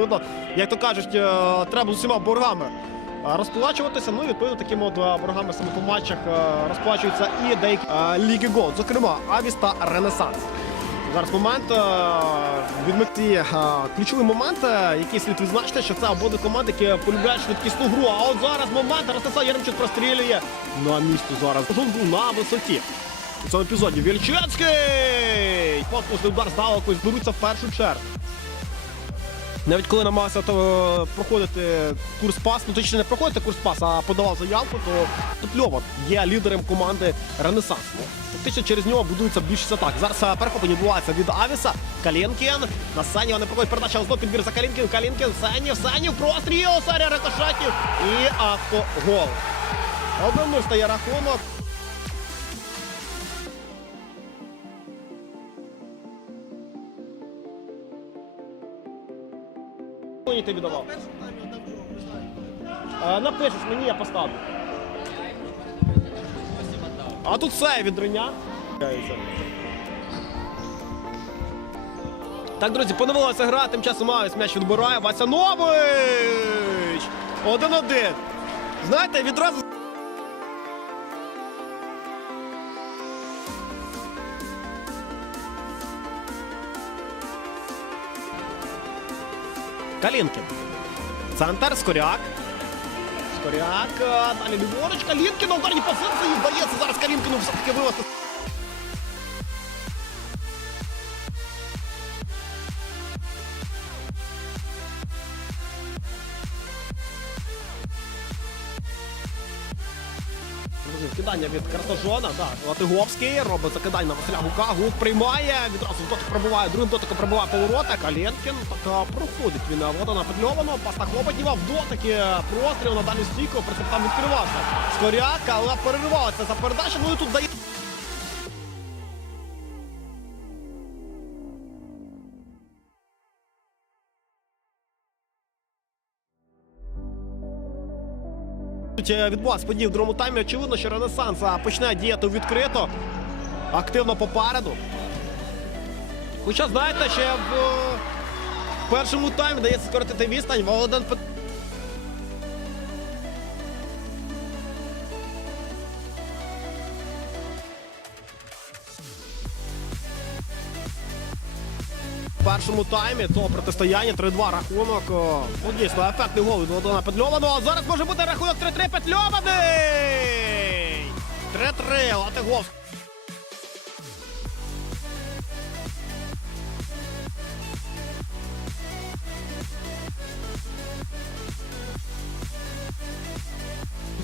відповідно, як то кажуть, е, треба з усіма боргами е, розплачуватися. Ну і відповідно такими от е, боргами саме по матчах розплачуються і деякі ліги гол, зокрема Авіс та Ренесанс. Зараз момент відмикти ключовий момент, який слід відзначити, що це обидві команди, які полюбляють швидкісну гру. А от зараз момент Ростислав Яремчук прострілює на місці зараз. Жонглу на висоті. У цьому епізоді Вільчинський! Подкусний удар здалеку якось беруться в першу чергу. Навіть коли намагався то, проходити курс пас, ну точніше не проходити курс пас, а подавав заявку, то тут Льова є лідером команди Ренесанс. Ну, Фактично через нього будується більшість атак. Зараз е, перехоплення відбувається від Авіса. Калінкін. На сцені вони проходять передача, але знову підбір за Калінкін. Калінкін, Сенів, Сенів, простріл, серія рикошетів і автогол. 1-0 стає рахунок. Мені ти віддавав? Е, Напишеш мені, я поставлю. А тут все відрення. Так, друзі, поновилася гра, тим часом Авіс м'яч відбирає. Вася Нович! Один-один. Знаєте, відразу. Калінкін. Центр, Скоряк. Скоряк. а, Далі ліворуч. Калінкін по ударній позиції. Вдається зараз Калінкіну все-таки вивести. Кидання від Картожона, да. Латиговський робить закидання на Василя Гука. Гук приймає, відразу дотик пробиває, другим дотиком пробиває поворота. Калєнкін так проходить він. Вода на Паста пас Хлопотніва, в дотики, простріл на дальню стійку, Прицеп там відкривався. Скоряк, але переривалася за передачу, ну і тут дає. Відбувався події в другому таймі. Очевидно, що Ренесанс почне діяти відкрито, активно попереду. Хоча, знаєте, ще в е, першому таймі дається скоротити відстань. Володен першому таймі цього протистояння 3-2 рахунок. Ну, дійсно, ефектний гол від Володимира Петльованого. А зараз може бути рахунок 3-3 Петльований! 3-3, Латигов.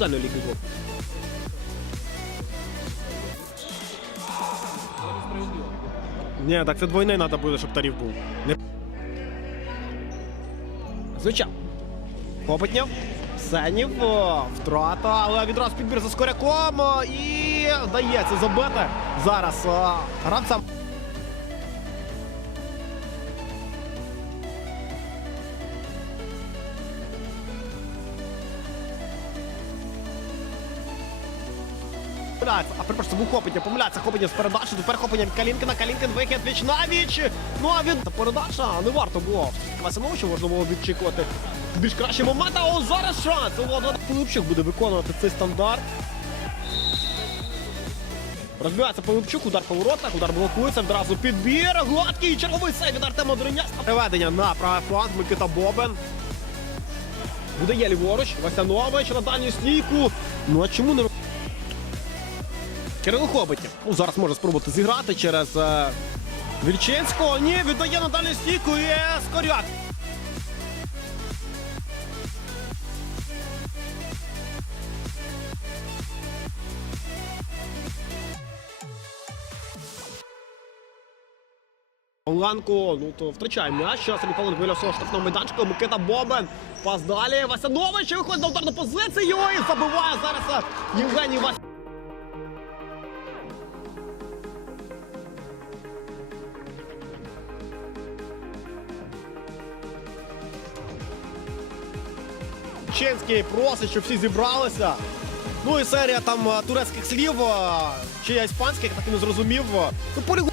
Ліги гол. Ні, так це двойний треба буде, щоб тарів був. Не... Звичайно. Попитнів. Сенів. Втрата, але відразу підбір за скоряком. І вдається забити. Зараз гравцям. Помиляється, а перепрошую, був Хопення, помиляється, Хопення з передачі, тепер Хопення від Калінкіна, Калінкін вихід віч на віч. Ну а від передача не варто було. Васимовичу можна було відчікувати більш кращий момент, а ось зараз шанс. Володимир Пилипчук буде виконувати цей стандарт. Розбивається Пилипчук, удар по воротах, удар блокується, одразу підбір, гладкий черговий сейв від Артема Дореня. Приведення на правий фланг, Микита Бобен. Буде є ліворуч, Васянович на дальню стійку. Ну а чому не Кирило Хобитів. Ну, зараз може спробувати зіграти через е, Вільчинського. Ні, віддає на дальню стійку і Скоряк. Павленко, ну то втрачає м'яч. Зараз Павленко біля свого штрафного майданчика. Микита Бобен. Пас далі. Васянович виходить на ударну позицію і забиває зараз е, Євгеній Вась. Ченський просить, щоб всі зібралися. Ну і серія там е, турецьких слів, е, чи я іспанських, так і не зрозумів. Ну, полігон